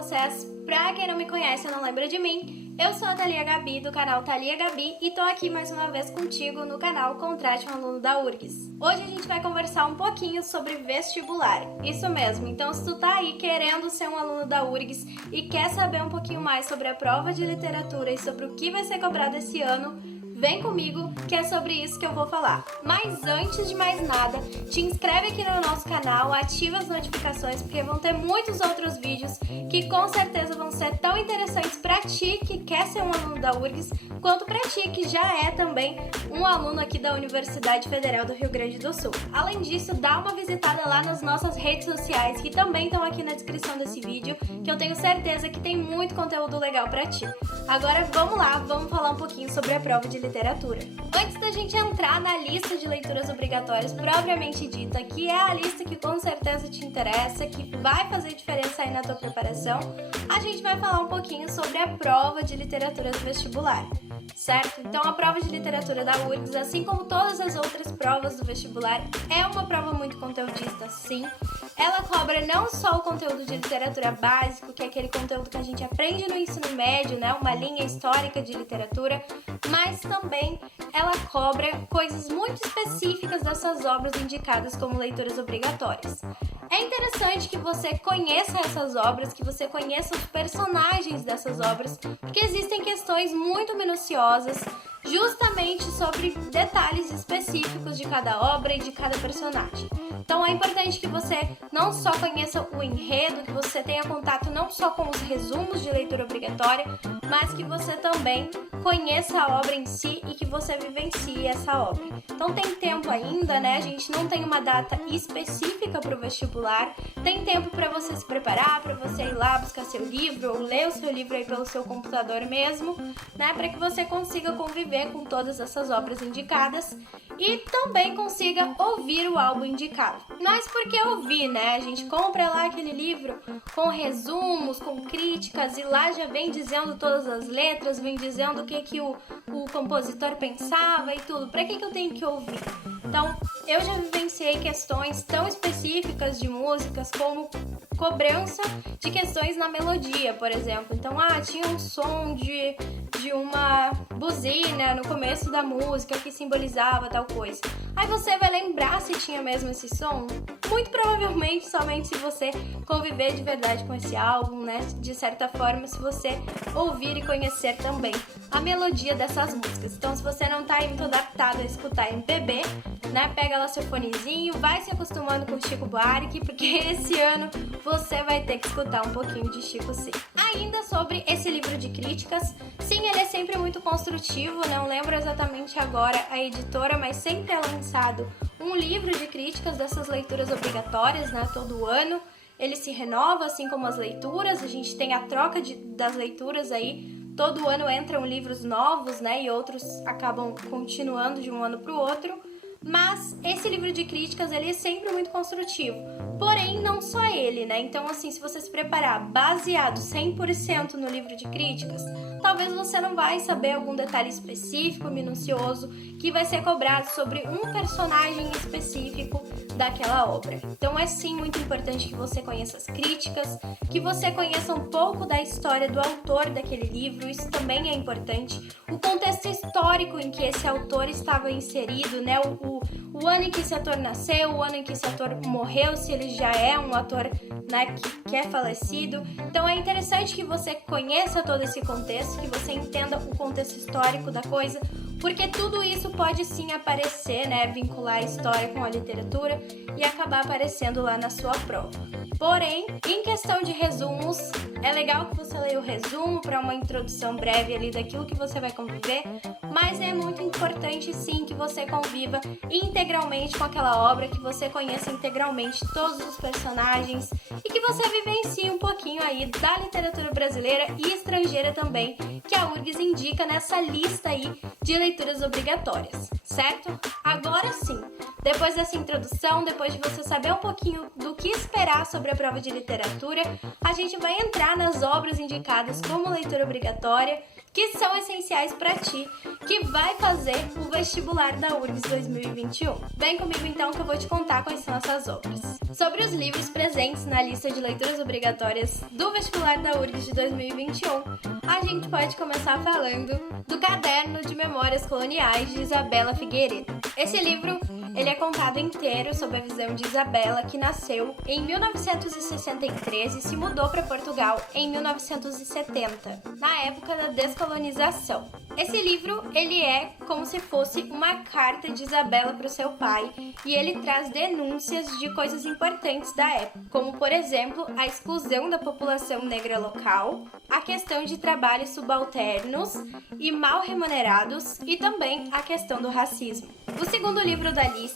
vocês? Pra quem não me conhece ou não lembra de mim, eu sou a Thalia Gabi, do canal Thalia Gabi, e tô aqui mais uma vez contigo no canal Contrate um Aluno da URGS. Hoje a gente vai conversar um pouquinho sobre vestibular, isso mesmo, então se tu tá aí querendo ser um aluno da URGS e quer saber um pouquinho mais sobre a prova de literatura e sobre o que vai ser cobrado esse ano, vem comigo que é sobre isso que eu vou falar. Mas antes de mais nada, te inscreve aqui no nosso canal, ativa as notificações porque vão ter muitos outros vídeos que com certeza vão ser tão interessantes para ti que quer ser um aluno da URGS, quanto para ti que já é também um aluno aqui da Universidade Federal do Rio Grande do Sul. Além disso, dá uma visitada lá nas nossas redes sociais que também estão aqui na descrição desse vídeo, que eu tenho certeza que tem muito conteúdo legal para ti. Agora vamos lá, vamos falar um pouquinho sobre a prova de literatura. Antes da gente entrar na lista de leituras obrigatórias propriamente dita, que é a lista que com certeza te interessa, que vai fazer diferença aí na tua preparação, a gente vai falar um pouquinho sobre a prova de literatura do vestibular, certo? Então a prova de literatura da URGS, assim como todas as outras provas do vestibular, é uma prova muito conteudista, sim. Ela cobra não só o conteúdo de literatura básico, que é aquele conteúdo que a gente aprende no ensino médio, né? Uma linha histórica de literatura, mas também ela cobra coisas muito específicas dessas obras indicadas como leituras obrigatórias. É interessante que você conheça essas obras, que você conheça os personagens dessas obras, porque existem questões muito minuciosas justamente sobre detalhes específicos de cada obra e de cada personagem. Então é importante que você não só conheça o enredo, que você tenha contato não só com os resumos de leitura obrigatória, mas que você também conheça a obra em si e que você vivencie essa obra. Então tem tempo ainda, né? A gente não tem uma data específica para o vestibular, tem tempo para você se preparar, para você ir lá buscar seu livro ou ler o seu livro aí pelo seu computador mesmo, né? Para que você consiga conviver com todas essas obras indicadas e também consiga ouvir o álbum indicado. Mas por que ouvir, né? A gente compra lá aquele livro com resumos, com críticas e lá já vem dizendo todas as letras, vem dizendo o que o compositor pensava e tudo. Para que eu tenho que ouvir? Então, eu já vivenciei questões tão específicas de músicas como cobrança de questões na melodia, por exemplo. Então, tinha um som de uma buzina no começo da música que simbolizava tal coisa. Aí você vai lembrar se tinha mesmo esse som? Muito provavelmente somente se você conviver de verdade com esse álbum, né? De certa forma, se você ouvir e conhecer também a melodia dessas músicas. Então, se você não tá muito adaptado a escutar MPB, né? Pega lá seu fonezinho, vai se acostumando com Chico Buarque, porque esse ano você vai ter que escutar um pouquinho de Chico sim. Ainda sobre esse livro de críticas, sim, ele é sempre muito construtivo, não lembro exatamente agora a editora, mas sempre é lançado um livro de críticas dessas leituras obrigatórias, né? Todo ano. Ele se renova, assim como as leituras, a gente tem a troca das leituras aí, todo ano entram livros novos, né? E outros acabam continuando de um ano para o outro. Mas esse livro de críticas, ele é sempre muito construtivo. Porém, não só ele, né? Então, assim, se você se preparar baseado 100% no livro de críticas, talvez você não vai saber algum detalhe específico, minucioso, que vai ser cobrado sobre um personagem específico daquela obra. Então, é sim muito importante que você conheça as críticas, que você conheça um pouco da história do autor daquele livro, isso também é importante. O contexto histórico em que esse autor estava inserido, né? O ano em que esse ator nasceu, o ano em que esse ator morreu, se ele já é um ator, né, que é falecido. Então é interessante que você conheça todo esse contexto, que você entenda o contexto histórico da coisa, porque tudo isso pode sim aparecer, né, vincular a história com a literatura e acabar aparecendo lá na sua prova. Porém, em questão de resumos, é legal que você leia o resumo para uma introdução breve ali daquilo que você vai conviver, mas é muito importante sim que você conviva integralmente com aquela obra, que você conheça integralmente todos os personagens e que você vivencie um pouquinho aí da literatura brasileira e estrangeira também, que a URGS indica nessa lista aí de leituras obrigatórias, certo? Agora sim, depois dessa introdução, depois de você saber um pouquinho do que esperar sobre a prova de literatura, a gente vai entrar nas obras indicadas como leitura obrigatória, que são essenciais para ti, que vai fazer o vestibular da URGS 2021. Vem comigo então que eu vou te contar quais são essas obras. Sobre os livros presentes na lista de leituras obrigatórias do vestibular da URGS de 2021, a gente pode começar falando do Caderno de Memórias Coloniais de Isabela Figueiredo. Esse livro ele é contado inteiro sob a visão de Isabela, que nasceu em 1963 e se mudou para Portugal em 1970, na época da descolonização. Esse livro ele é como se fosse uma carta de Isabela para o seu pai e ele traz denúncias de coisas importantes da época, como por exemplo a exclusão da população negra local, a questão de trabalhos subalternos e mal remunerados e também a questão do racismo. O segundo livro da lista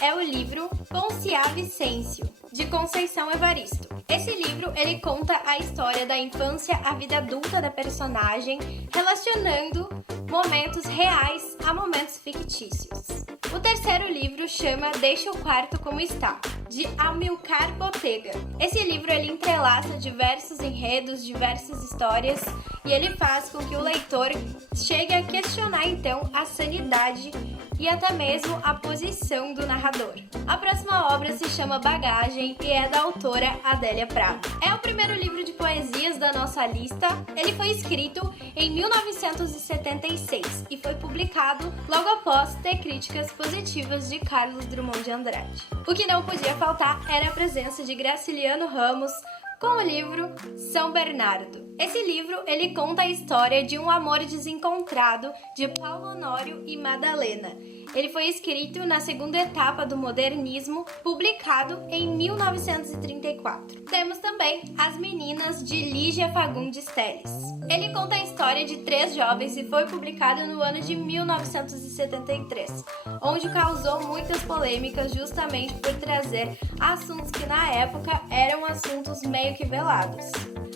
é o livro Ponciá Vicêncio, de Conceição Evaristo. Esse livro ele conta a história da infância à vida adulta da personagem, relacionando momentos reais a momentos fictícios. O terceiro livro chama Deixa o Quarto Como Está, de Amilcar Botega. Esse livro ele entrelaça diversos enredos, diversas histórias e ele faz com que o leitor chegue a questionar então a sanidade e até mesmo a posição do narrador. A próxima obra se chama Bagagem e é da autora Adélia Prado. É o primeiro livro de poesias da nossa lista. Ele foi escrito em 1976 e foi publicado logo após ter críticas positivas de Carlos Drummond de Andrade. O que não podia faltar era a presença de Graciliano Ramos com o livro São Bernardo. Esse livro ele conta a história de um amor desencontrado de Paulo Honório e Madalena. Ele foi escrito na segunda etapa do modernismo, publicado em 1934. Temos também As Meninas, de Lígia Fagundes Telles. Ele conta a história de 3 jovens e foi publicado no ano de 1973, onde causou muitas polêmicas justamente por trazer assuntos que na época eram assuntos meio que velados.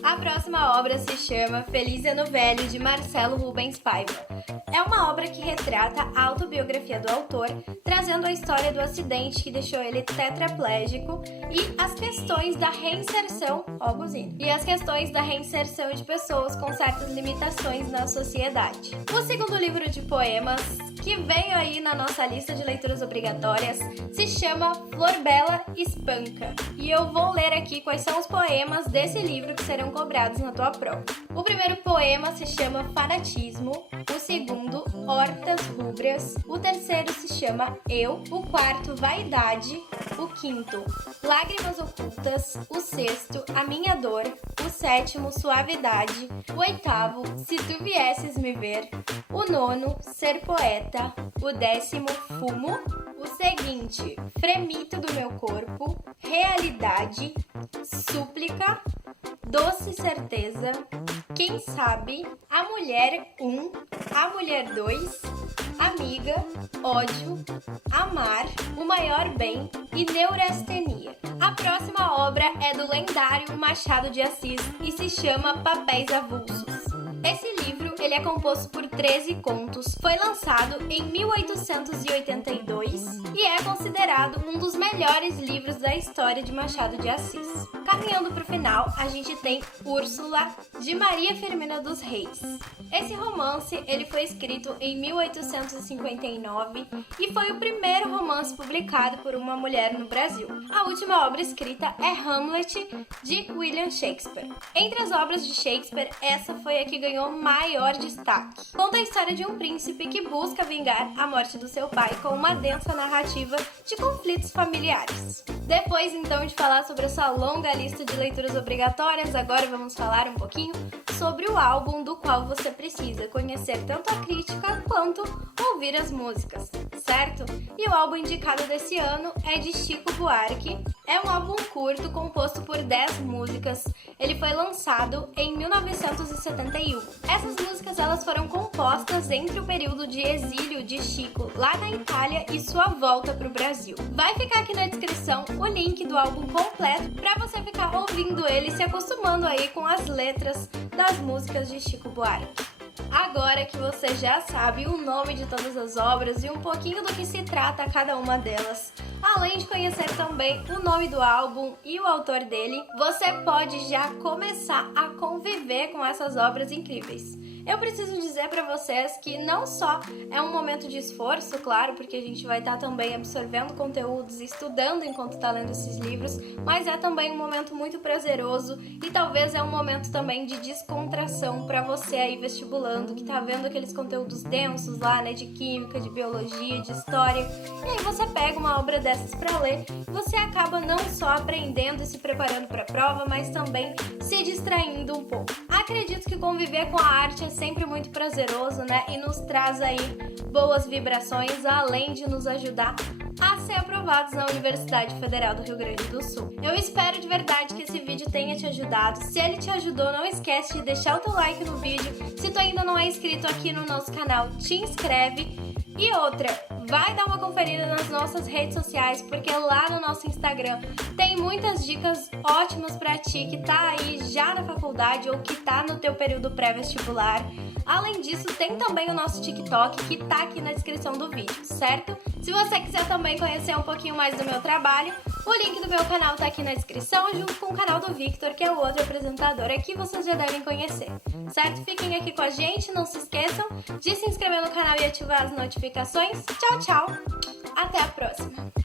A próxima obra se chama Feliz Ano Velho, de Marcelo Rubens Paiva. É uma obra que retrata a autobiografia do autor, trazendo a história do acidente que deixou ele tetraplégico e as questões da reinserção, de pessoas com certas limitações na sociedade. O segundo livro de poemas, que veio aí na nossa lista de leituras obrigatórias, se chama Flor Bela Espanca. E eu vou ler aqui quais são os poemas desse livro que serão cobrados na tua prova. O primeiro poema se chama Fanatismo, o segundo, Hortas Rubras, o terceiro se chama Eu, o quarto, Vaidade, o quinto, Lágrimas Ocultas, o sexto, A Minha Dor, o sétimo, Suavidade, o oitavo, Se Tu Viesses Me Ver, o nono, Ser Poeta, o décimo, Fumo, o seguinte, Fremito do Meu Corpo, Realidade, Súplica, Doce Certeza, Quem Sabe, A Mulher 1, A Mulher 2, Amiga, Ódio, Amar, O Maior Bem e Neurastenia. A próxima obra é do lendário Machado de Assis e se chama Papéis Avulsos. Esse livro ele é composto por 13 contos, foi lançado em 1882 e é considerado um dos melhores livros da história de Machado de Assis. Caminhando para o final, a gente tem Úrsula, de Maria Firmina dos Reis. Esse romance ele foi escrito em 1859 e foi o primeiro romance publicado por uma mulher no Brasil. A última obra escrita é Hamlet, de William Shakespeare. Entre as obras de Shakespeare, essa foi a que ganhou maior destaque. Conta a história de um príncipe que busca vingar a morte do seu pai com uma densa narrativa de conflitos familiares. Depois, então, de falar sobre essa longa lista de leituras obrigatórias, agora vamos falar um pouquinho sobre o álbum do qual você precisa conhecer tanto a crítica quanto ouvir as músicas, certo? E o álbum indicado desse ano é de Chico Buarque. É um álbum curto composto por 10 músicas. Ele foi lançado em 1971. Essas músicas elas foram compostas entre o período de exílio de Chico lá na Itália e sua volta para o Brasil. Vai ficar aqui na descrição o link do álbum completo para você ficar ouvindo ele e se acostumando aí com as letras das músicas de Chico Buarque. Agora que você já sabe o nome de todas as obras e um pouquinho do que se trata cada uma delas, além de conhecer também o nome do álbum e o autor dele, você pode já começar a conviver com essas obras incríveis. Eu preciso dizer para vocês que não só é um momento de esforço, claro, porque a gente vai estar também absorvendo conteúdos, estudando enquanto está lendo esses livros, mas é também um momento muito prazeroso e talvez é um momento também de descontração para você aí vestibulando, que tá vendo aqueles conteúdos densos lá, né, de química, de biologia, de história, e aí você pega uma obra dessas para ler, você acaba não só aprendendo e se preparando para a prova, mas também se distraindo um pouco. Acredito que conviver com a arte é sempre muito prazeroso, né, e nos traz aí boas vibrações, além de nos ajudar a ser aprovados na Universidade Federal do Rio Grande do Sul. Eu espero de verdade que esse vídeo tenha te ajudado. Se ele te ajudou, não esquece de deixar o teu like no vídeo. Se tu ainda não é inscrito aqui no nosso canal, te inscreve. E outra, vai dar uma conferida nas nossas redes sociais, porque lá no nosso Instagram tem muitas dicas ótimas pra ti que tá aí já na faculdade ou que tá no teu período pré-vestibular. Além disso, tem também o nosso TikTok que tá aqui na descrição do vídeo, certo? Se você quiser também conhecer um pouquinho mais do meu trabalho, o link do meu canal tá aqui na descrição, junto com o canal do Victor, que é o outro apresentador aqui, vocês já devem conhecer, certo? Fiquem aqui com a gente, não se esqueçam de se inscrever no canal e ativar as notificações. Tchau, tchau! Até a próxima!